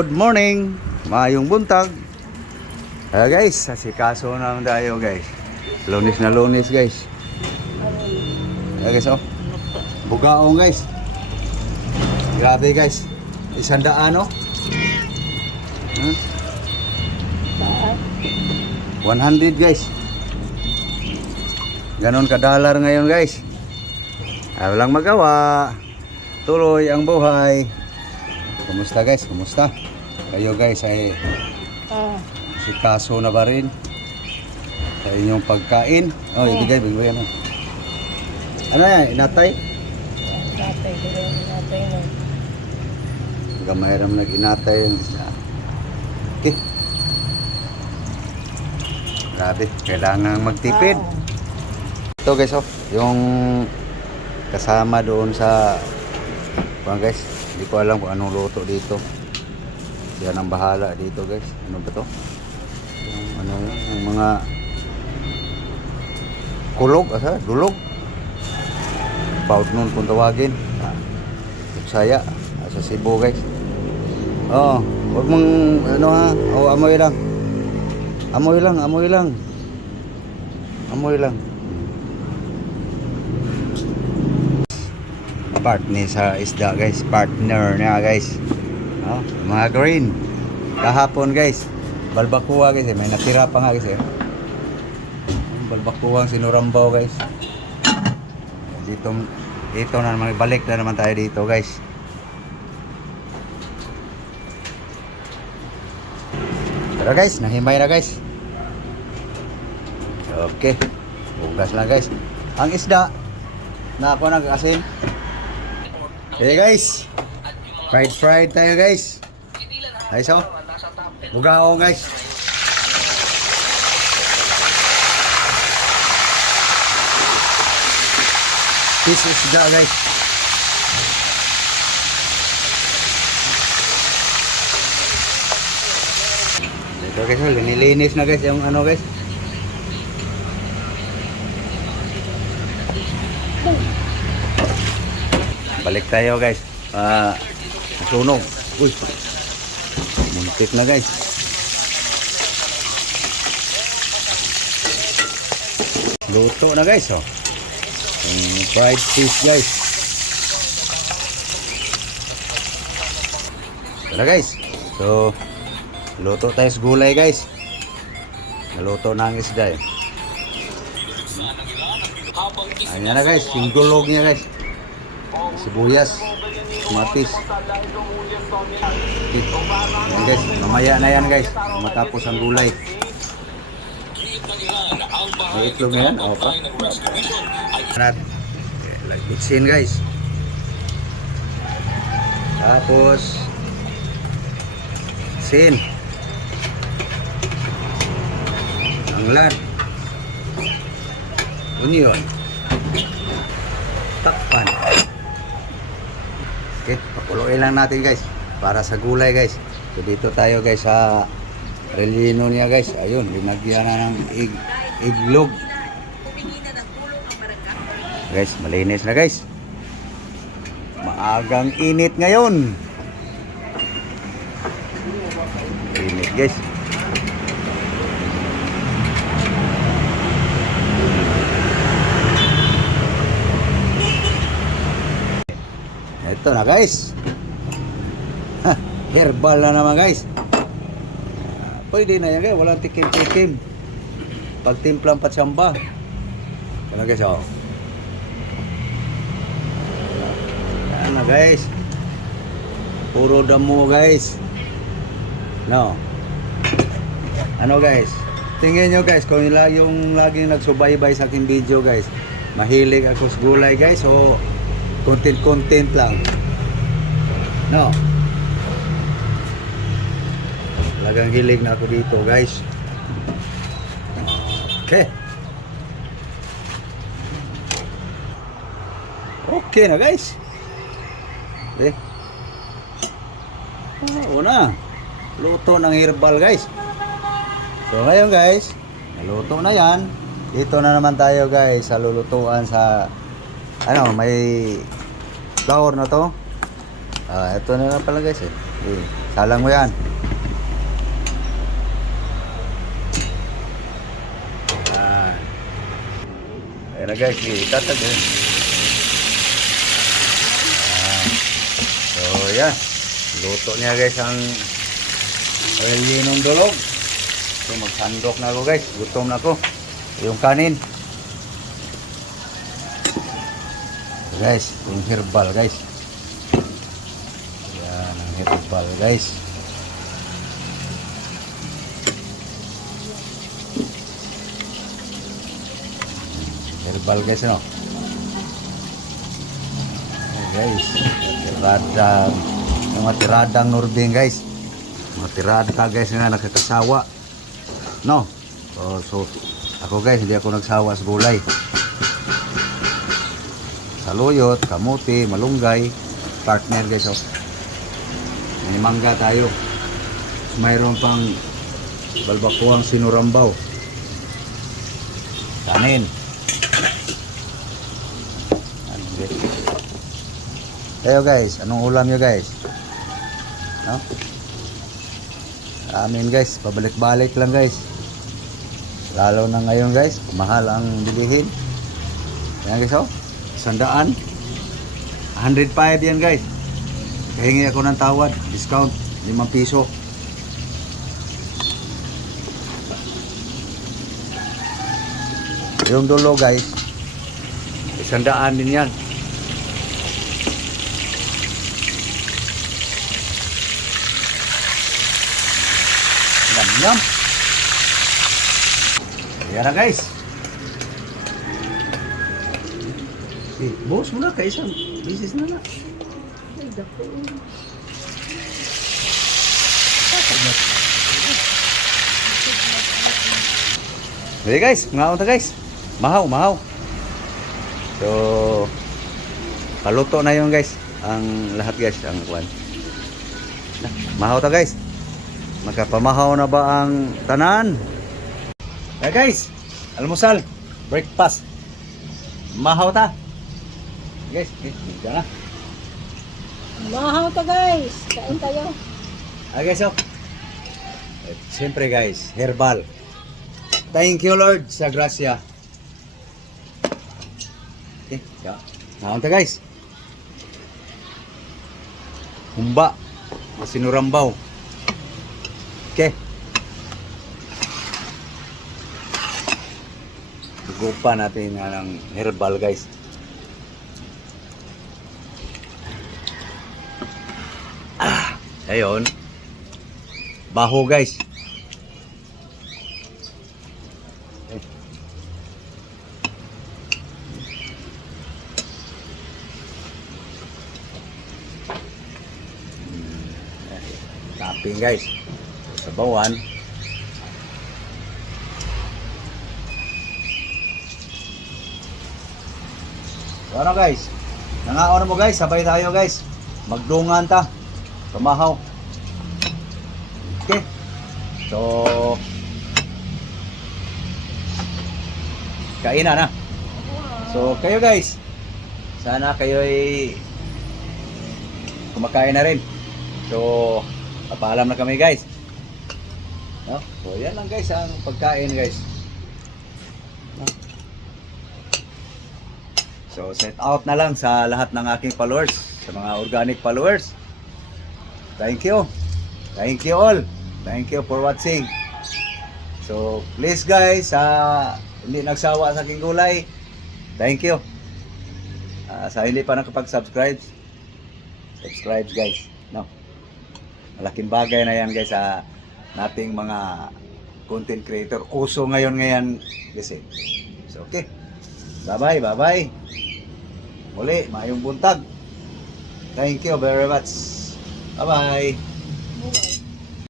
Good morning, maayong buntag. Guys, asikaso naman tayo guys. Lunes na lunes guys. Guys oh. Bugaong guys. Grabe guys. 100 oh. 100 guys. Ganon ka-dollar ngayon guys. Walang magawa. Tuloy ang buhay. Kumusta guys? Kumusta? Kayo guys ay sikaso na ba rin sa inyong pagkain? Oh, ibigay yan. Ano yan? Inatay? Inatay na. Gamayram nag-inatay yung isda. Okay. Grabe, kailangan magtipid. Ito guys, oh, yung kasama doon sa guys, hindi ko alam kung anong luto dito. Yan ang bahala dito guys. Ano ba to? Yung, ano yun? Yung mga kulog, dulog. Paut nun kung tawagin. Saya sa Cebu guys. Oo, huwag mong ano ha. O, amoy lang. Amoy lang, amoy lang. Amoy lang. Partner sa isda guys, partner na guys. Oh, mga green. Kahapon guys, balbakuwa guys, may natira pa nga guys eh. Balbakuwang sinurambaw guys. Dito na naman, balik na naman tayo dito guys. Tara guys, nahimay na guys. Okay, bugas lang guys. Ang isda na ako nag-asin. Hey guys, fried tayo guys. Ay so, bugao guys. This is the guys. Ito guys, linilinis na guys yung ano guys. Balik tayo guys. Nasunog. Uy. Muntik na guys. Luto na guys oh. Fried fish guys. Tara guys. So luto tayo sa gulay guys. Naluto na ang isda eh. Ayan na guys, yung gulog niya guys. Sibuyas, kamatis. Okay. Ayan guys, mamaya na yan guys. Matapos ang gulay. May itlog na yan, o pa. Lagitsin guys. Tapos sin. Anglan. Onion. Takpan. Okay, pakuloy lang natin guys para sa gulay guys. So dito tayo guys sa relleno niya guys. Ayun, linagyan na ng iglog. Guys, malinis na guys. Maagang init ngayon. Init guys. Ito na guys. Herbal na naman guys. Pwede na yan guys. Walang tikim-tikim. Pagtimplang patsamba. Wala guys oh. Yan na guys. Puro damo guys. No. Ano guys? Tingnan nyo guys. Kung yung laging nagsubaybay sa aking video guys. Mahilig ako sa gulay guys. O content lang. No. Talagang hilig na ako dito, guys. Okay. Okay na, guys. Okay. Una. Luto ng herbal, guys. So, ngayon, guys. Naluto na yan. Dito na naman tayo, guys, sa lulutuan sa may flour na to. Ito na lang pala guys eh. Salang mo yan. Yan. Ayan na guys, itatag eh. So yan. Luto niya guys ang relyenong dulog. So magsandok na ako guys. Gutom na ako. Yung kanin. Guys, yung herbal guys. Yan ang herbal guys. Herbal guys no. Guys, tiradang mga tiradang Nordin guys. Mga tirada guys nga nakakasawa. No. So ako guys, hindi ako nagsawa sa gulay. Saluyot, kamuti, malunggay, partner guys oh. May mangga tayo. Mayroon pang balbakuang sinurambaw. Kanin. Ayo guys, anong ulam nyo guys? No? Amin guys, pabalik-balik lang guys. Lalo na ngayon guys, mahal ang bilihin. Yan guys oh, 100. 105 yan guys. Kahingi ako ng tawad, discount, 5 piso. Yung dulo guys, 100 din yan. Yum. Ayan na guys. Boss mo na, kaisang bisis na na. Okay guys, ngaon ta guys. Mahaw, mahaw. So, paluto na yun guys. Ang lahat guys, ang kwan. Mahaw ta guys. Magkapamahaw na ba ang tanan? Hey guys, almusal, breakfast. Mahaw ta. Guys, dyan na. Mahaw to guys. Kain tayo. Guys, oh. Siyempre guys, herbal. Thank you Lord sa grasya. Okay, yeah. Mahaw ta guys. Humba. Sinurambaw. Okay. Tugupan natin nga ng herbal guys. Ayun. Baho guys. Okay. Topping guys. Sabawan. So ano guys? Nangaon mo guys, sabay tayo guys. Magdungan ta. Tumahaw. Okay. So kainan na. So kayo guys, sana kayo ay kumakain na rin. So papaalam na kami guys. No? So yan lang guys ang pagkain guys. No? So set out na lang sa lahat ng aking followers, sa mga organic followers. Thank you. Thank you all. Thank you for watching. So please guys, hindi nagsawa sa aking gulay. Thank you. Sa hindi pa nakapag-subscribe, subscribe guys. No? Malaking bagay na yan guys sa nating mga content creator. Uso ngayon kasi. So okay. Bye bye. Muli, mayong buntag. Thank you very much. Bye bye.